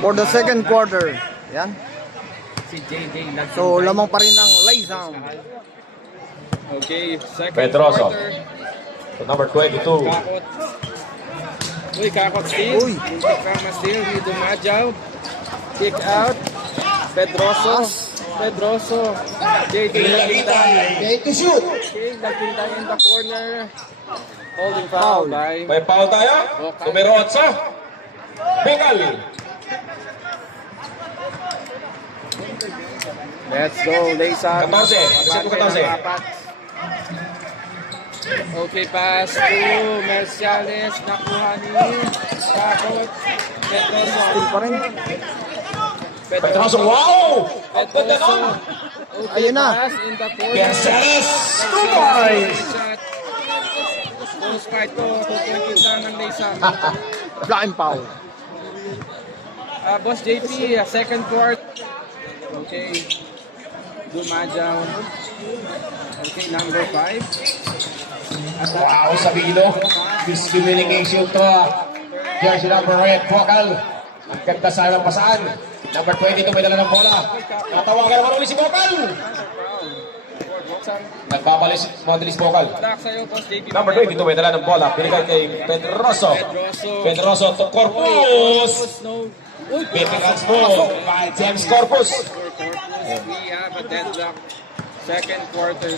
for the second quarter. Yan. Si JJ So, lamang pa rin ng Laysam. Okay, second Pedroso. quarter. So number 22. Kakot. Uy, kakot steal. Uy. Kama steal. Dumajaw. Kick out. Pedroso. Pedroso. JJ Lagintay. Okay, to shoot. Okay, Lagintay in the corner. Holding foul by May foul tayo. Numero 8. Bengal. Let's go, Laysam. 14. Okay, pass to Merciales. Nakuha ni Kakot. Pedroso. Still pa rin. Pedroso, wow! Ang ganda Pedroso. nun! Okay, Ayun na. pass in the corner. Mercedes! 2 points! Shot. Post fight ko. Tutukin lang ng Laysam. Flying foul. Boss JP, second quarter. Okay. Dumajaw. Okay, number 5. Wow, Sabino. Discrimination to. Jersey number 8, Vocal. Ang ganda sa ng pasaan. Number 22, may dala ng bola. Natawagan naman ulit si Vocal. Nagbabalis, madalis Vocal. Back sa'yo, Boss JP. Number 22, may dala ng bola. Pinigay kay Pedroso. Pedroso to Corpus. No. Veterans mo. James Corpus. We have a deadlock. Second quarter.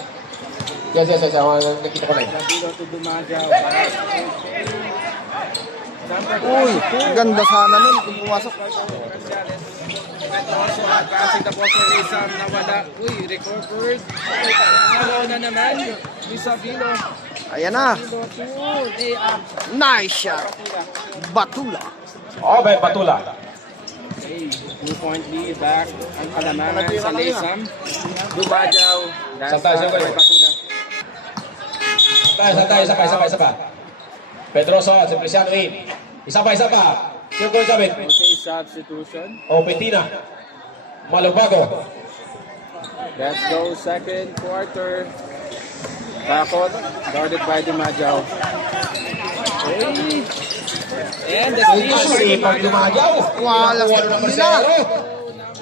Yes. Nakita ko na yun. Sabilo to Dumajaw. Number Uy, ang ganda sana nun kung pumasok. Merciales. Pedroso advancing the ball for Laysam. Nawala. Uy, recovered. Naro na naman. Sabilo. Ayan na. Sabilo to lay up. Nice shot. Batula. Ben Batula. Okay, 2-point lead back ang Kalamangan sa Laysam. Dumajaw. Santay, santay. Batula. Isa pa. Pedroso, Simpliciano in. Isa pa. Sino ko sabit? Okay, substitution. Petina. Malugbago. Let's go, second quarter. Kakot, guarded by Dumajaw. Okay. And the steal. Pag lumayaw. Wala sa Number nila.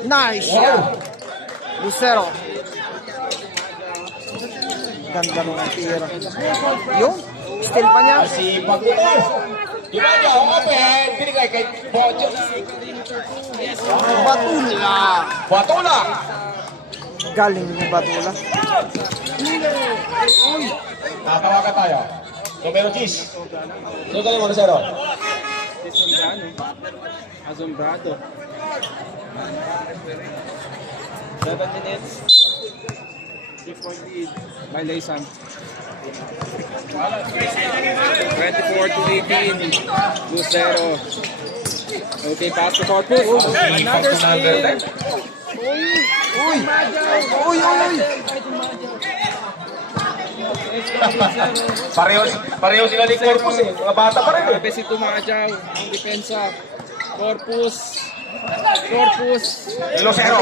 0. Nice shot. Lucero. Ganda nung tira. Yung, still pa niya. Sipag ito. Lumayaw, open. Binigay kay Bojo. Batula. Batula. Galing ni Batula. Tatawagan tayo. Numero 10. So, galing mo na 0. Asombrado. 7 minutes. 3-point lead by Laysam. 24-18. Lucero. Okay, pass to Corpus. Another steal. Uy. Pareho sila ni Corpus eh. Mga bata pa rin eh. Grabe si Dumajaw. Ang depensa. Corpus. Lucero.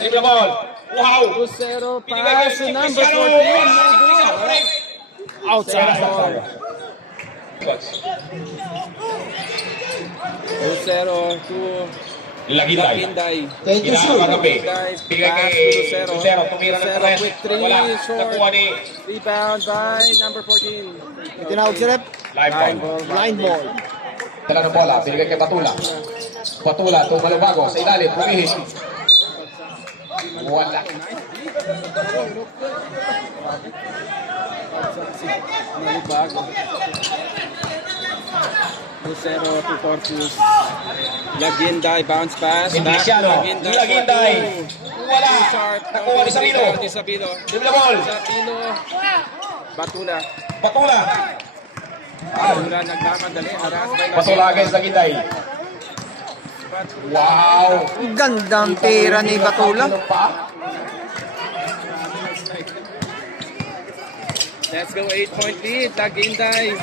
Take the ball. Wow. Lucero pass to number 14. Outside. Lucero to Lagintay. Thank you, shoot. Kinakagabi. Bigay kay Lucero. Tumira ng tres. with 3 Wala. short. Nakuha ni Rebound by number 14. Tinawag si Rep. Live ball. Blind ball. Dala ng bola. Binigay kay Batula. Batula. Itong Malubago. Sa ilalim. Pumihit. Wala. Malubago. Lucero to Corpus. Lagintay bounce pass. Simpliciano. Lagintay. Wala. Sharp. Nakuha ni Sabino. Sabino. Give the ball. Sabino. Batula. Batula. Batula nagmamadali. Haras by Batula against Lagintay. Wow. Gandang tira ni Batula. Let's go, 8-point lead. Lagintay.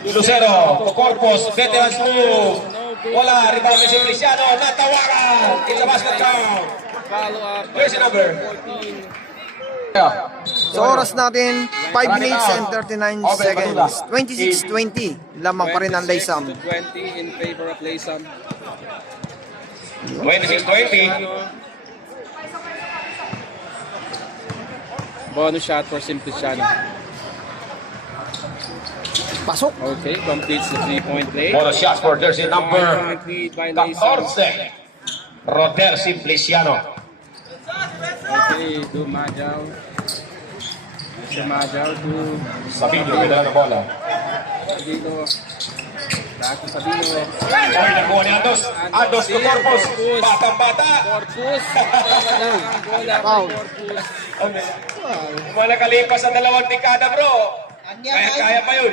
Lucero, Corpus, veterans move. Wala, rebound ni Simpliciano. Natawagan. It's a basket count. Follow up. Jersey number 14. Yeah. So oras natin, 5 minutes and 39 seconds. 26-20. Lamang pa rin ang Laysam. 20 in favor of Laysam. 26-20. Bonus shot for Simpliciano. Pasok. Okay, completes the 3-point play. Bonus shots for jersey number 1-point lead by Laysam. 14. Roder Simpliciano. Okay, Dumajaw. Dumajaw to Sabino, may dala ng bola. Sabino. Back to Sabino. Oy, nakuha ni Andos. Andos to Corpus. Batang-bata. Corpus. Wala ang bola Foul. kay Corpus. Malakalipas sa dalawang dekada, bro. Kaya pa yun.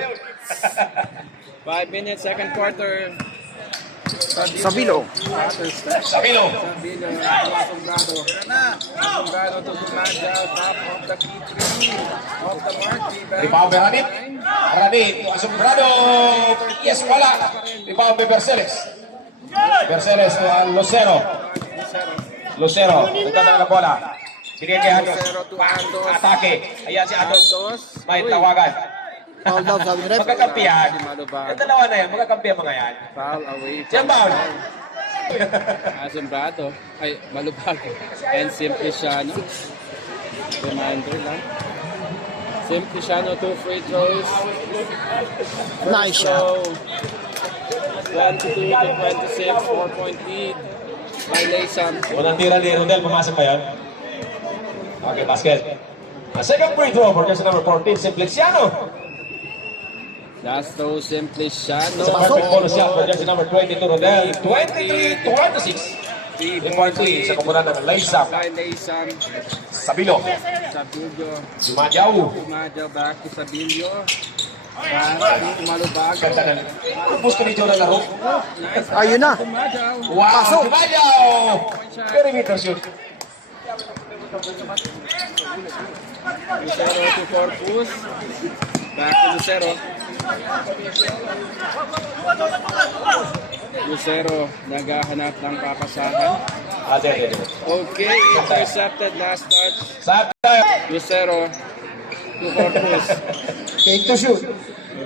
5 minutes, second quarter. Sabilo. Sabino. Sabino. Asombrado. Asombrado to Dumajaw. Top of the key three. Off the mark. Rebound by Ranit. Ranit. Asombrado. Yes, wala. Rebound by Berceles. Berceles to Lucero. Lucero. Nagtanda na bola. Binigay kay Andos. Lucero to Andos. Atake. Ayan si Andos. Andos. May tawagan. Foul daw, sabi ni Rep. Magkakampihan. Yung dalawa na yan. Magkakampihan mga yan. Foul away. Siya ba? Asombrado. Ay, Malubago. And Simpliciano. Reminder lang. Simpliciano, 2 free throws. Nice shot. So, 22 to 26, 4-point lead by Laysam. Unang tira ni Rodel. Pumasok pa yan. Okay, basket. A second free throw for jersey number 14, Simpliciano. Last throw, Simpliciano. It's a perfect bonus shot for jersey number 22, Rodel. 23-26. 3-point sa komunidad ng Laysam. By Laysam. Sabilo. Sabilo. Dumajaw. Dumajaw back to Sabilo. Back to Malubago. Ganda na. Gusto ni Joe na laro. Nice. Ayun na. Dumajaw. Wow, Pasok. Dumajaw! Perimeter shoot. Lucero to Corpus. Back to Lucero. Lucero naghahanap ng papasahan. Ate. Okay, intercepted last touch. Sa tayo. Lucero to Corpus. Take to shoot.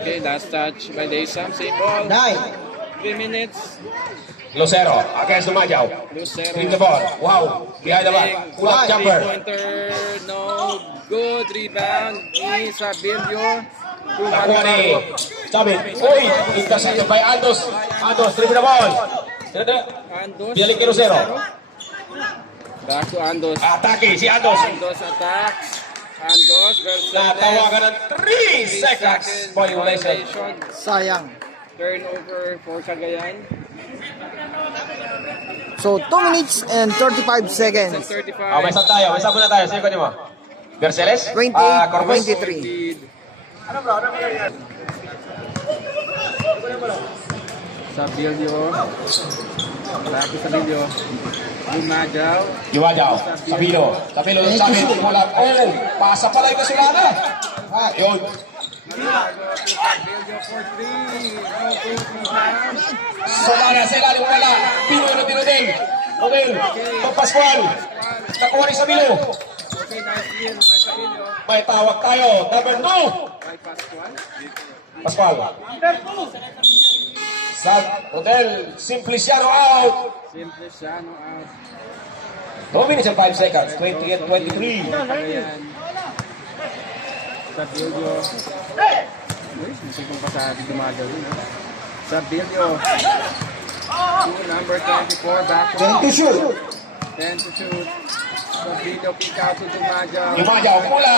Okay, last touch by Laysam. Same ball. 3 minutes. Lucero against Dumajaw. Lucero. Bring the ball. Wow. Behind the back. Pull-up jumper. Three-pointer. No good. Rebound. Ni Sabilo. Nakuha ni Sabit. Uy! Intercepted by Andos. Andos, dribble the ball. Andos. Pinalik kay Lucero. Back to Andos. Atake si Andos. Andos attacks. Andos versus Natawagan ng 3 seconds. Violation. Sayang. Turnover for Cagayan. So 2 minutes and 35 seconds. 35. May sab tayo. May sab muna tayo. Sino ko mo? Berceles? 28-23. Lead. Sabilo. Back to Sabilo. Dumajaw. Dumajaw. Sabilo. Sabilo. Sabit. Mula. Oh! Pasa pala yung kasulana. Yun. Sabilo for 3. Solana sa ilalim wala. Pinoy na Rodel. Rodel. Pascual. Nakuha ni Sabilo. Okay, nice clear by Sabilo. May tawag tayo. Number 2. By Pascual. Pascual. Sa Rodel. Simpliciano out. Simpliciano out. 2 minutes and 5 seconds. 28-23. Cagayan. Sabilo. Uy, musikong pasabi Dumajaw rin. Sabilo. To number 24. Back to 10 to shoot. 10 to shoot. Sabilo kick out to Dumajaw. Dumajaw. Pula.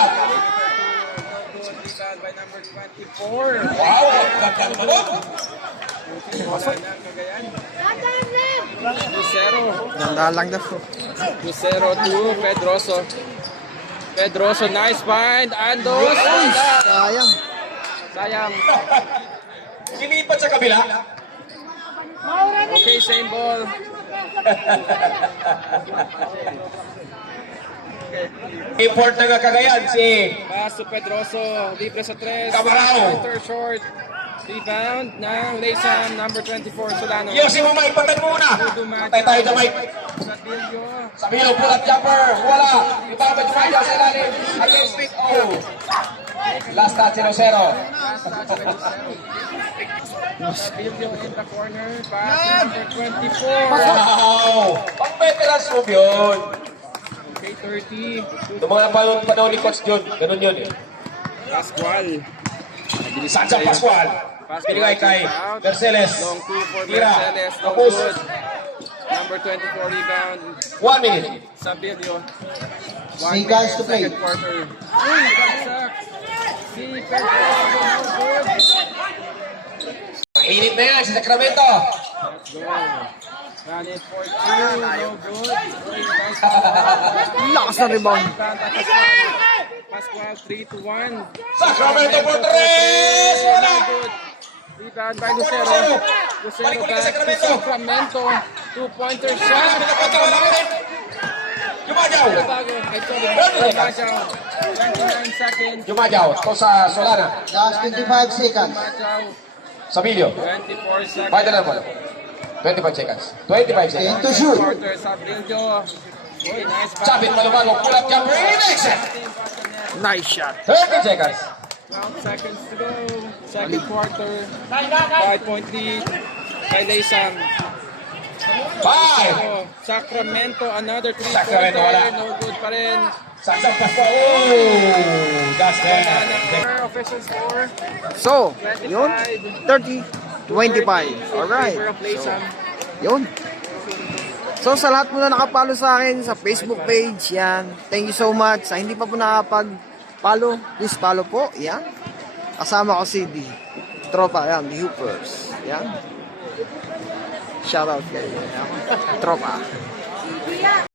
Good rebound by number 24. Wow. Ganda naman doon. Wala na Cagayan. Lucero. Ganda lang daw. Lucero to Pedroso. Pedroso, nice find. Andos. Sayang. Sayang. Silipat sa kabila. Okay, same ball. Import na Cagayan si Pass to Pedroso. Libre sa 3. Camarao. Center short. Rebound ng Laysam, number 24, Solano. Yosi mo, Mike. Patan muna. Patay tayo na, Mike. Sabilo. Sa Milo, pull-up jumper. Wala. Ibaba Jumayaw sa ilalim. Against Big O. Last touch, 0-0. Video in the corner. Pass number 24. Wow! Pang-veterans move yun. Okay, 30. Yung mga panahon ni Coach John, ganun yun eh. Pascual. Sansa Pascual. Binigay kay Mercedes. Long 2 for Tira. Mercedes. No Tapos, good. Number 24 rebound. 1 minute. Sa video. Seconds to play. Second quarter. Uy, bagsak. Si Pedro. No good. Init na yan si Sacramento. Let's go. Run it for 2. No good. Uy, nice. Lakas na rebound. Pascual 3-1. Sacramento for 3. Wala. Rebound by Lucero. Lucero Balik ulit back sa to Sacramento. Sacramento. 2-pointer shot. Jumayaw. Bago. Ay, sorry. Machaw. 29 seconds. Jumayaw. Ito sa Solana. Last 25 seconds. Machaw. Sa video. 24 seconds. Final mo. 25 seconds. 25 seconds. And to shoot. Quarter sa Brillo. Uy, nice pass. Sabit malubago. Pull-up jumper. Makes it. Nice shot. 30 seconds. 12 seconds to go. Second quarter. 5-point lead. Kay Laysan. 5. Oh, Sacramento, another Sacramento, 3-pointer. wala. No good pa rin. Sansa Pascual. Oh! That's it. Official score. So, yun. 30-25. Alright. Favor of Laysan. Yun. So, sa lahat po na nakapalo sa akin sa Facebook page, yan. Thank you so much. Sa hindi pa po nakapag-follow, please follow po. Yan. Kasama ko si D. Tropa, yan. The Hoopers. Yan. Shoutout kayo. Yan. Tropa.